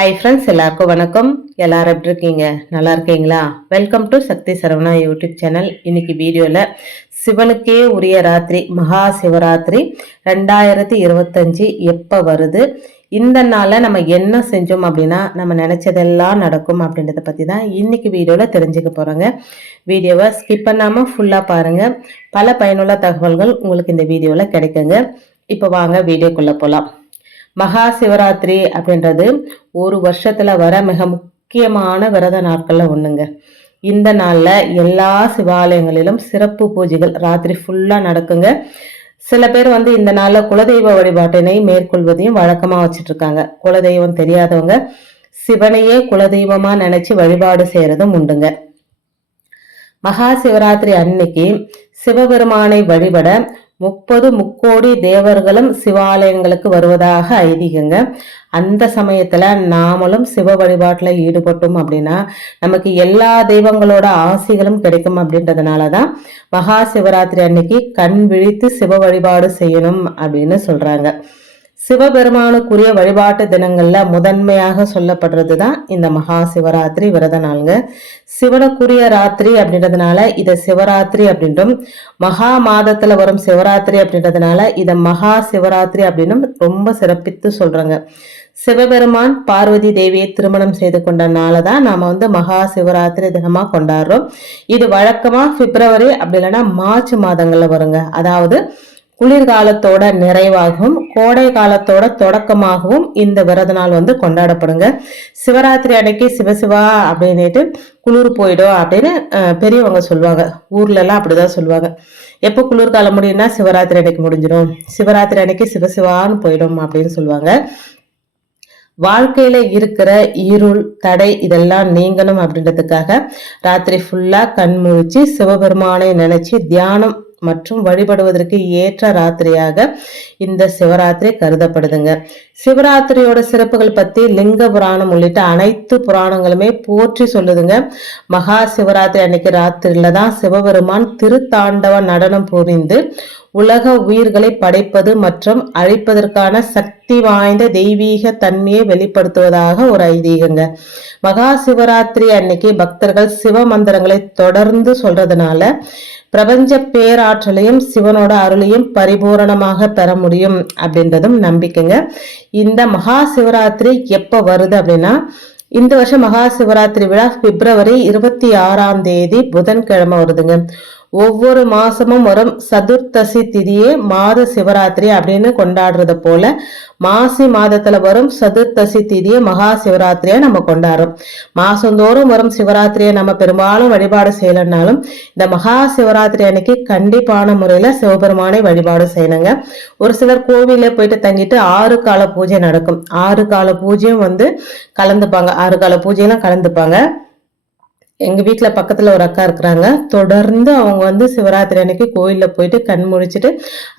Hi friends, எல்லாருக்கும் வணக்கம். எல்லாரும் எப்படி இருக்கீங்க? நல்லா இருக்கீங்களா? Welcome to Sakthi Saravana YouTube channel. இன்னைக்கு வீடியோவில் சிவனுக்கே உரிய ராத்திரி மகா சிவராத்திரி 2025 எப்போ வருது, இந்த நாளில் நம்ம என்ன செஞ்சோம் அப்படின்னா நம்ம நினச்சதெல்லாம் நடக்கும் அப்படின்றத பற்றி தான் இன்னைக்கு வீடியோவில் தெரிஞ்சுக்க போகிறோங்க. வீடியோவை ஸ்கிப் பண்ணாமல் ஃபுல்லாக பாருங்கள். பல பயனுள்ள தகவல்கள் உங்களுக்கு இந்த வீடியோவில் கிடைக்குங்க. இப்போ வாங்க வீடியோக்குள்ளே போகலாம். மகா சிவராத்திரி அப்படின்றது ஒரு வருஷத்துல வர மிக முக்கியமான விரத நாட்கள்ல ஒண்ணுங்க. இந்த நாள்ல எல்லா சிவாலயங்களிலும் சிறப்பு பூஜைகள் ராத்திரி ஃபுல்லா நடக்குங்க. சில பேர் இந்த நாள்ல குலதெய்வ வழிபாட்டினை மேற்கொள்வதையும் வழக்கமா வச்சுட்டு இருக்காங்க. குலதெய்வம் தெரியாதவங்க சிவனையே குலதெய்வமா நினைச்சு வழிபாடு செய்யறதும் உண்டுங்க. மகா சிவராத்திரி அன்னைக்கு சிவபெருமானை வழிபட 30 முக்கோடி தேவர்களும் சிவாலயங்களுக்கு வருவதாக ஐதீகங்க. அந்த சமயத்துல நாமளும் சிவ வழிபாட்டுல ஈடுபட்டோம் அப்படின்னா நமக்கு எல்லா தெய்வங்களோட ஆசிகளும் கிடைக்கும். அப்படின்றதுனாலதான் மகா சிவராத்திரி அன்னைக்கு கண் விழித்து சிவ வழிபாடு செய்யணும் அப்படின்னு சொல்றாங்க. சிவபெருமானுக்குரிய வழிபாட்டு தினங்கள்ல முதன்மையாக சொல்லப்படுறதுதான் இந்த மகா சிவராத்திரி விரத நாளுங்க. சிவனுக்குரிய ராத்திரி அப்படின்றதுனால இத சிவராத்திரி அப்படின்றும், மகா மாதத்துல வரும் சிவராத்திரி அப்படின்றதுனால இத மகா சிவராத்திரி அப்படின்னு ரொம்ப சிறப்பித்து சொல்றாங்க. சிவபெருமான் பார்வதி தேவியை திருமணம் செய்து கொண்ட நாளதான் நாம மகா சிவராத்திரி தினமா கொண்டாடுறோம். இது வழக்கமா பிப்ரவரி அப்படி இல்லைன்னா மார்ச் மாதங்கள்ல வருங்க. அதாவது குளிர்காலத்தோட நிறைவாகவும் கோடை காலத்தோட தொடக்கமாகவும் இந்த விரத நாள் கொண்டாடப்படுங்க. சிவராத்திரி அன்னைக்கு சிவசிவா அப்படின்னுட்டு குளிர் போயிடும் அப்படின்னு பெரியவங்க சொல்லுவாங்க. ஊர்ல எல்லாம் அப்படிதான் சொல்லுவாங்க. எப்போ குளிர்காலம் முடியும்னா சிவராத்திரி அன்னைக்கு முடிஞ்சிடும், சிவராத்திரி அன்னைக்கு சிவசிவான்னு போயிடும் அப்படின்னு சொல்லுவாங்க. வாழ்க்கையில இருக்கிற இருள் தடை இதெல்லாம் நீங்கணும் அப்படின்றதுக்காக ராத்திரி ஃபுல்லா கண் முழிச்சு சிவபெருமானை நினைச்சு தியானம் மற்றும் வழிபடுவதற்கு ஏற்ற ராத்திரியாக இந்த சிவராத்திரி கருதப்படுதுங்க. சிவராத்திரியோட சிறப்புகள் பத்தி லிங்க புராணம் உள்ளிட்ட அனைத்து புராணங்களுமே போற்றி சொல்லுதுங்க. மகா சிவராத்திரி அன்னைக்கு ராத்திரியில தான் சிவபெருமான் திருத்தாண்டவ நடனம் புரிந்து உலக உயிர்களை படைப்பது மற்றும் அழிப்பதற்கான சக்தி வாய்ந்த தெய்வீக தன்மையை வெளிப்படுத்துவதாக ஒரு ஐதீகங்க. மகா சிவராத்திரி அன்னைக்கு பக்தர்கள் சிவ மந்திரங்களை தொடர்ந்து சொல்றதுனால பிரபஞ்ச பேராற்றலையும் சிவனோட அருளையும் பரிபூரணமாக பெற முடியும் அப்படின்றதும் நம்பிக்கைங்க. இந்த மகா சிவராத்திரி எப்ப வருது அப்படின்னா, இந்த வருஷம் மகா சிவராத்திரி விழா பிப்ரவரி 26 புதன்கிழமை வருதுங்க. ஒவ்வொரு மாசமும் வரும் சதுர்த்தசி திதியே மாத சிவராத்திரி அப்படின்னு கொண்டாடுறது போல மாசி மாதத்துல வரும் சதுர்த்தசி திதியை மகா சிவராத்திரியா நம்ம கொண்டாடுறோம். மாசந்தோறும் வரும் சிவராத்திரியை நம்ம பெரும்பாலும் வழிபாடு செய்யலனாலும் இந்த மகா சிவராத்திரி அன்னைக்கு கண்டிப்பான முறையில சிவபெருமானை வழிபாடு செய்யணுங்க. ஒரு சிலர் கோவில போயிட்டு தங்கிட்டு 6 கால பூஜை நடக்கும். 6 கால பூஜையும் கலந்துப்பாங்க. 6 கால பூஜையெல்லாம் கலந்துப்பாங்க. எங்க வீட்டுல பக்கத்துல ஒரு அக்கா இருக்கிறாங்க. தொடர்ந்து அவங்க சிவராத்திரி அன்னைக்கு கோயில்ல போயிட்டு கண் முழிச்சுட்டு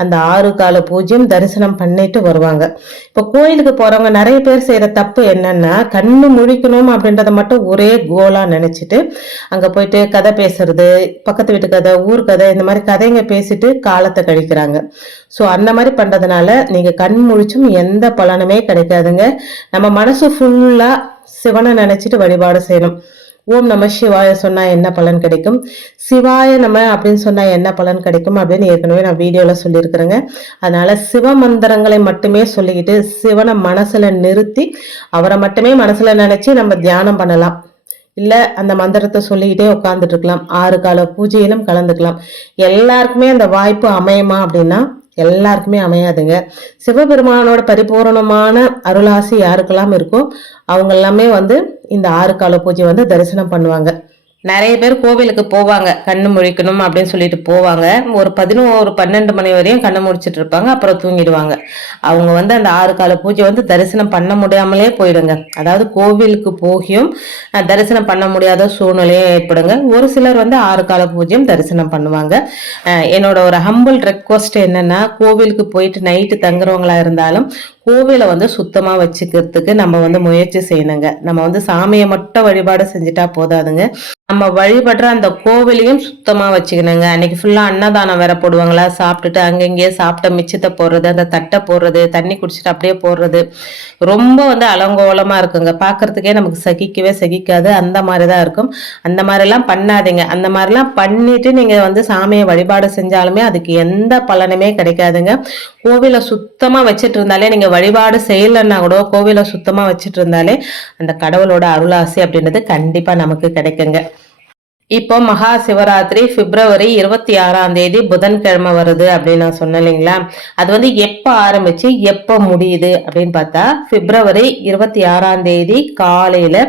அந்த 6 கால பூஜையும் தரிசனம் பண்ணிட்டு வருவாங்க. இப்ப கோயிலுக்கு போறவங்க நிறைய பேர் செய்யற தப்பு என்னன்னா, கண்ணு முழிக்கணும் அப்படின்றத மட்டும் ஒரே கோலா நினைச்சிட்டு அங்க போயிட்டு கதை பேசுறது, பக்கத்து வீட்டு கதை, ஊர் கதை, இந்த மாதிரி கதைங்க பேசிட்டு காலத்தை கழிக்கிறாங்க. சோ அந்த மாதிரி பண்றதுனால நீங்க கண் முழிச்சும் எந்த பலனுமே கிடைக்காதுங்க. நம்ம மனசு ஃபுல்லா சிவனை நினைச்சிட்டு வழிபாடு செய்யணும். ஓம் நம சிவாய சொன்னா என்ன பலன் கிடைக்கும், சிவாய நம அப்படின்னு சொன்னா என்ன பலன் கிடைக்கும் அப்படின்னு ஏற்கனவே நான் வீடியோல சொல்லியிருக்கிறேங்க. அதனால சிவ மந்திரங்களை மட்டுமே சொல்லிக்கிட்டு சிவனை மனசுல நிறுத்தி அவரை மட்டுமே மனசுல நினைச்சு நம்ம தியானம் பண்ணலாம். இல்ல அந்த மந்திரத்தை சொல்லிக்கிட்டே உட்கார்ந்துட்டு இருக்கலாம். 6 கால பூஜையிலும் கலந்துக்கலாம். எல்லாருக்குமே அந்த வாய்ப்பு அமையுமா அப்படின்னா எல்லாருக்குமே அமையாதுங்க. சிவபெருமானோட பரிபூரணமான அருளாசி யாருக்கெல்லாம் இருக்கோ அவங்க எல்லாமே இந்த 6 கால பூஜை தரிசனம் பண்ணுவாங்க. நிறைய பேர் கோவிலுக்கு போவாங்க, கண்ணு முழிக்கணும் அப்படின்னு சொல்லிட்டு போவாங்க. ஒரு 11-12 மணி வரையும் கண்ணு முழிச்சிட்டு இருப்பாங்க, அப்புறம் தூங்கிடுவாங்க. அவங்க அந்த 6 கால பூஜை தரிசனம் பண்ண முடியாமலே போயிடுங்க. அதாவது கோவிலுக்கு போகியும் தரிசனம் பண்ண முடியாத சூழ்நிலையும் ஏற்படுங்க. ஒரு சிலர் 6 கால பூஜையும் தரிசனம் பண்ணுவாங்க. என்னோட ஒரு ஹம்பிள் ரெக்வஸ்ட் என்னன்னா, கோவிலுக்கு போயிட்டு நைட்டு தங்குறவங்களா இருந்தாலும் கோவிலை சுத்தமா வச்சுக்கிறதுக்கு நம்ம முயற்சி செய்யணுங்க. நம்ம சாமியை மட்டும் வழிபாடு செஞ்சுட்டா போதாதுங்க. நம்ம வழிபடுற அந்த கோவிலையும் சுத்தமா வச்சுக்கணுங்க. அன்னைக்கு ஃபுல்லா அன்னதானம் வேற போடுவாங்களா, சாப்பிட்டுட்டு அங்கங்கேயே சாப்பிட்ட மிச்சத்தை போடுறது, அந்த தட்டை போடுறது, தண்ணி குடிச்சிட்டு அப்படியே போடுறது, ரொம்ப வந்து அலங்கோலமா இருக்குங்க. பார்க்கறதுக்கே நமக்கு சகிக்கவே சகிக்காது. அந்த மாதிரி தான் இருக்கும். அந்த மாதிரிலாம் பண்ணாதீங்க. அந்த மாதிரிலாம் பண்ணிட்டு நீங்க வந்து சாமியை வழிபாடு செஞ்சாலுமே அதுக்கு எந்த பலனுமே கிடைக்காதுங்க. கோவிலை சுத்தமா வச்சுட்டு இருந்தாலே, நீங்க வழிபாடு செய்யலைன்னா கூட கோவிலை சுத்தமா வச்சுட்டு இருந்தாலே அந்த கடவுளோட அருளாசி அப்படின்றது கண்டிப்பா நமக்கு கிடைக்குங்க. இப்போ மகா சிவராத்திரி பிப்ரவரி 26 புதன்கிழமை வருது அப்படின்னு நான் சொன்னேன் இல்லைங்களா. அது வந்து எப்ப ஆரம்பிச்சு எப்ப முடியுது அப்படின்னு பார்த்தா பிப்ரவரி 26 காலையில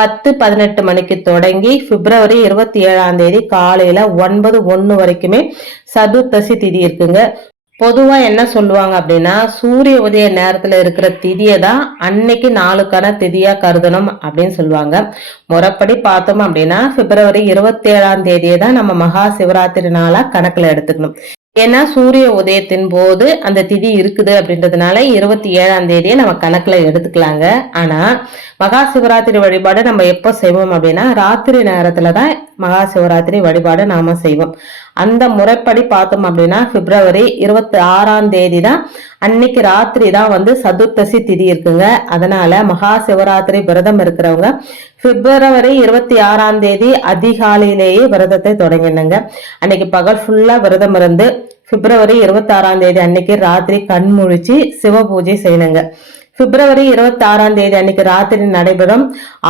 10-18 மணிக்கு தொடங்கி பிப்ரவரி 27 காலையில 9:01 வரைக்குமே சதுர்த்தசி திதி இருக்குங்க. பொதுவா என்ன சொல்லுவாங்க அப்படின்னா, சூரிய உதய நேரத்துல இருக்கிற திதியை தான் அன்னைக்கு நாளுக்கான திதியா கருதணும் அப்படின்னு சொல்லுவாங்க. முறைப்படி பார்த்தோம் அப்படின்னா பிப்ரவரி 27 தான் நம்ம மகா சிவராத்திரி நாளா கணக்குல எடுத்துக்கணும். ஏன்னா சூரிய உதயத்தின் போது அந்த திதி இருக்குது அப்படின்றதுனால 27 நம்ம கணக்குல எடுத்துக்கலாங்க. ஆனா மகா சிவராத்திரி வழிபாடு நம்ம எப்போ செய்வோம் அப்படின்னா ராத்திரி நேரத்துலதான் மகா சிவராத்திரி வழிபாடு நாம செய்வோம். அந்த முறைப்படி பார்த்தோம் அப்படின்னா பிப்ரவரி 26 தான் அன்னைக்கு ராத்திரி தான் வந்து சதுர்த்தசி திதி இருக்குங்க. அதனால மகா சிவராத்திரி விரதம் இருக்கிறவங்க பிப்ரவரி 26 அதிகாலையிலேயே விரதத்தை தொடங்கினுங்க. அன்னைக்கு பகல் ஃபுல்லா விரதம் இருந்து பிப்ரவரி 26 அன்னைக்கு ராத்திரி கண் முழிச்சு சிவ பூஜை செய்யணுங்க. பிப்ரவரி 26 அன்னைக்கு ராத்திரி நடைபெறும்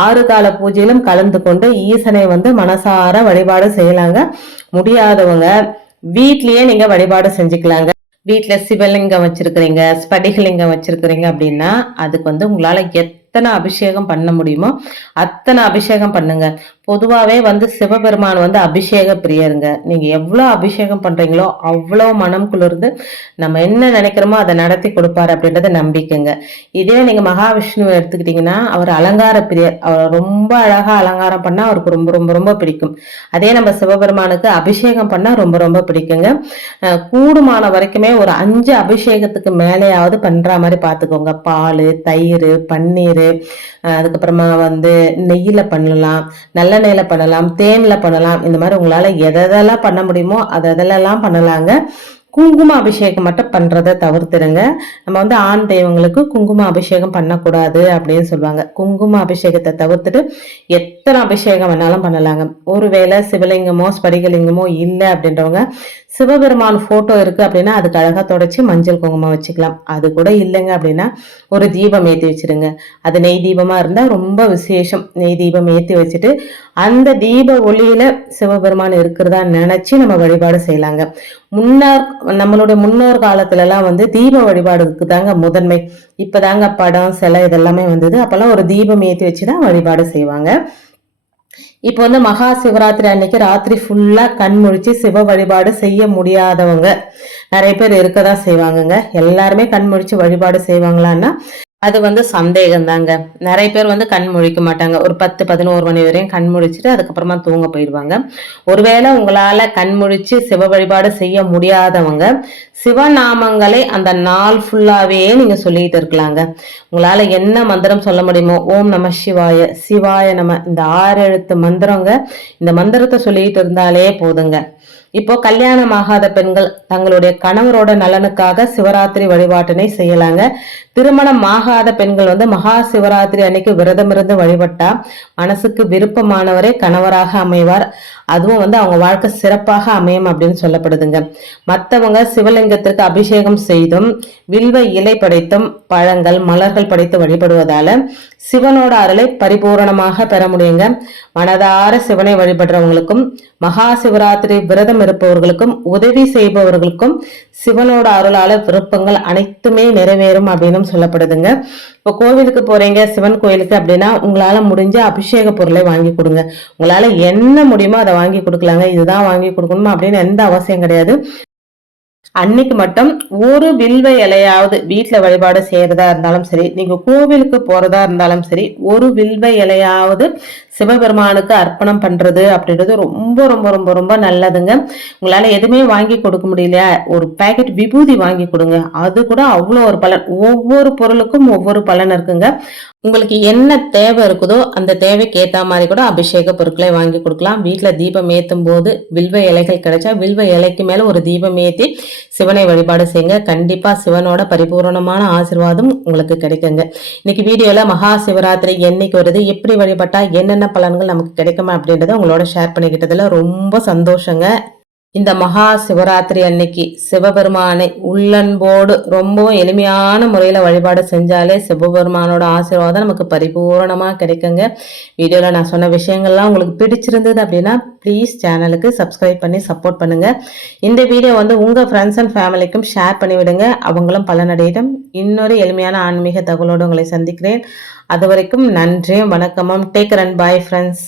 6 கால பூஜையிலும் கலந்து கொண்டு ஈசனை வந்து மனசார வழிபாடு செய்யலாங்க. முடியாதவங்க வீட்லயே நீங்க வழிபாடு செஞ்சுக்கலாங்க. வீட்டுல சிவலிங்கம் வச்சிருக்கிறீங்க, ஸ்படிகலிங்கம் வச்சிருக்கிறீங்க அப்படின்னா அதுக்கு வந்து உங்களால எத்தனை அபிஷேகம் பண்ண முடியுமோ அத்தனை அபிஷேகம் பண்ணுங்க. பொதுவாவே வந்து சிவபெருமான் வந்து அபிஷேக பிரியருங்க. நீங்க எவ்வளவு அபிஷேகம் பண்றீங்களோ அவ்வளவு மனம் குளிர்ந்து நம்ம என்ன நினைக்கிறோமோ அதை நடத்தி கொடுப்பாரு அப்படின்றத நம்பிக்கைங்க. இதே நீங்க மகாவிஷ்ணுவை எடுத்துக்கிட்டீங்கன்னா அவர் அலங்கார பிரியர். அவர் ரொம்ப அழகா அலங்காரம் பண்ணா அவருக்கு ரொம்ப ரொம்ப ரொம்ப பிடிக்கும். அதே நம்ம சிவபெருமானுக்கு அபிஷேகம் பண்ணா ரொம்ப ரொம்ப பிடிக்குங்க. கூடுமான வரைக்குமே ஒரு 5 அபிஷேகத்துக்கு மேலேயாவது பண்ற மாதிரி பாத்துக்கோங்க. பால், தயிர், பன்னீர், அதுக்கப்புறமா வந்து நெய்யில பண்ணலாம், நல்லெண்ணெயில பண்ணலாம், தேன்ல பண்ணலாம். இந்த மாதிரி உங்களால எதெல்லாம் பண்ண முடியுமோ அதெல்லாம் பண்ணலாங்க. குங்கும அபிஷேகம் மட்டும் பண்றதை தவிர்த்துருங்க. நம்ம வந்து ஆண் தெய்வங்களுக்கு குங்கும அபிஷேகம் பண்ணக்கூடாது அப்படின்னு சொல்லுவாங்க. குங்கும அபிஷேகத்தை தவிர்த்துட்டு எத்தனை அபிஷேகம் வேணாலும் பண்ணலாங்க. ஒருவேளை சிவலிங்கமோ ஸ்படிகலிங்கமோ இல்லை அப்படின்றவங்க சிவபெருமான் போட்டோ இருக்கு அப்படின்னா அதுக்கு அழகா தொடச்சி மஞ்சள் குங்குமம் வச்சுக்கலாம். அது கூட இல்லைங்க அப்படின்னா ஒரு தீபம் ஏற்றி வச்சிருங்க. அது நெய் தீபமா இருந்தா ரொம்ப விசேஷம். நெய் தீபம் ஏற்றி வச்சுட்டு அந்த தீப ஒளியில சிவபெருமான் இருக்கிறதா நினைச்சு நம்ம வழிபாடு செய்யலாங்க. நம்மளுடைய முன்னோர் காலத்துல எல்லாம் வந்து தீப வழிபாடுக்கு தாங்க முதன்மை. இப்பதாங்க படம், சிலை இதெல்லாமே வந்தது. அப்பெல்லாம் ஒரு தீபம் ஏற்றி வச்சுதான் வழிபாடு செய்வாங்க. இப்போ வந்து மகா சிவராத்திரி அன்னைக்கு ராத்திரி ஃபுல்லா கண் முழிச்சு சிவ வழிபாடு செய்ய முடியாதவங்க நிறைய பேர் இருக்கதான் செய்வாங்கங்க. எல்லாருமே கண் முழிச்சு வழிபாடு செய்வாங்களான்னா அது வந்து சந்தேகம் தாங்க. நிறைய பேர் வந்து கண் முழிக்க மாட்டாங்க. ஒரு 10-11 மணி வரையும் கண் முழிச்சுட்டு அதுக்கப்புறமா தூங்க போயிடுவாங்க. ஒருவேளை உங்களால கண் முழிச்சு சிவ வழிபாடு செய்ய முடியாதவங்க சிவநாமங்களை அந்த நாள் ஃபுல்லாவே நீங்க சொல்லிட்டு இருக்கலாங்க. உங்களால என்ன மந்திரம் சொல்ல முடியுமோ, ஓம் நம சிவாய, சிவாய நம, இந்த 6 எழுத்து மந்திரங்க. இந்த மந்திரத்தை சொல்லிட்டு இருந்தாலே போதுங்க. இப்போ கல்யாணம் ஆகாத பெண்கள் தங்களுடைய கணவரோட நலனுக்காக சிவராத்திரி வழிபாட்டினை செய்யலாங்க. திருமணம் ஆகாத பெண்கள் வந்து மகா சிவராத்திரி அன்னைக்கு விரதம் இருந்து வழிபட்டா மனசுக்கு விருப்பமானவரே கணவராக அமைவார். அதுவும் வந்து அவங்க வாழ்க்கை சிறப்பாக அமையும் அப்படின்னு சொல்லப்படுதுங்க. மற்றவங்க சிவலிங்கத்திற்கு அபிஷேகம் செய்தும் வில்வ இலை படைத்தும் பழங்கள் மலர்கள் படைத்து வழிபடுவதால சிவனோட அருளை பரிபூரணமாக பெற முடியுங்க. மனதார சிவனை வழிபடுறவங்களுக்கும் மகா சிவராத்திரி விரதம் இருப்பவர்களுக்கும் உதவி செய்பவர்களுக்கும் சிவனோட அருளால விருப்பங்கள் அனைத்துமே நிறைவேறும் அப்படின்னு சொல்லப்படுதுங்க. இப்போ கோவிலுக்கு போறீங்க, சிவன் கோயிலுக்கு அப்படின்னா உங்களால முடிஞ்ச அபிஷேக பொருளை வாங்கி கொடுங்க. உங்களால என்ன முடியுமோ அதை வாங்கி கொடுக்கலாங்க. இதுதான் வாங்கி கொடுக்கணுமா அப்படின்னு எந்த அவசியம் கிடையாது. அன்னைக்கு மட்டும் ஒரு வில்வ இலையாவது வீட்டுல வழிபாடு செய்யறதா இருந்தாலும் சரி, நீங்க கோவிலுக்கு போறதா இருந்தாலும் சரி, ஒரு வில்வ இலையாவது சிவபெருமானுக்கு அர்ப்பணம் பண்றது அப்படின்றது ரொம்ப ரொம்ப ரொம்ப ரொம்ப நல்லதுங்க. உங்களால எதுவுமே வாங்கி கொடுக்க முடியலையா, ஒரு பேக்கெட் விபூதி வாங்கி கொடுங்க. அது கூட அவ்வளோ ஒரு பலன். ஒவ்வொரு பொருளுக்கும் ஒவ்வொரு பலன் இருக்குங்க. உங்களுக்கு என்ன தேவை இருக்குதோ அந்த தேவைக்கு ஏற்ற மாதிரி கூட அபிஷேக பொருட்களை வாங்கி கொடுக்கலாம். வீட்டில் தீபம் ஏற்றும் போது வில்வ இலைகள் கிடைச்சா வில்வ இலைக்கு மேலே ஒரு தீபம் ஏற்றி சிவனை வழிபாடு செய்யுங்க. கண்டிப்பாக சிவனோட பரிபூர்ணமான ஆசீர்வாதம் உங்களுக்கு கிடைக்குங்க. இன்னைக்கு வீடியோவில் மகா சிவராத்திரி என்னைக்கு வருது, எப்படி வழிபட்டா என்னென்ன பலன்கள் நமக்கு கிடைக்குமா அப்படின்றத உங்களோட ஷேர் பண்ணிக்கிட்டதுல ரொம்ப சந்தோஷங்க. இந்த மகா சிவராத்திரி அன்னைக்கு சிவபெருமானை உள்ளன்போடு ரொம்பவும் எளிமையான முறையில் வழிபாடு செஞ்சாலே சிவபெருமானோட ஆசீர்வாதம் நமக்கு பரிபூரணமாக கிடைக்குங்க. வீடியோவில் நான் சொன்ன விஷயங்கள்லாம் உங்களுக்கு பிடிச்சிருந்தது அப்படின்னா ப்ளீஸ் சேனலுக்கு சப்ஸ்கிரைப் பண்ணி சப்போர்ட் பண்ணுங்கள். இந்த வீடியோ உங்கள் ஃப்ரெண்ட்ஸ் அண்ட் ஃபேமிலிக்கும் ஷேர் பண்ணி விடுங்க. அவங்களும் பலனடையிடும். இன்னொரு எளிமையான ஆன்மீக தகவலோடு உங்களை சந்திக்கிறேன். அது வரைக்கும் நன்றி, வணக்கமும். Take care and bye friends.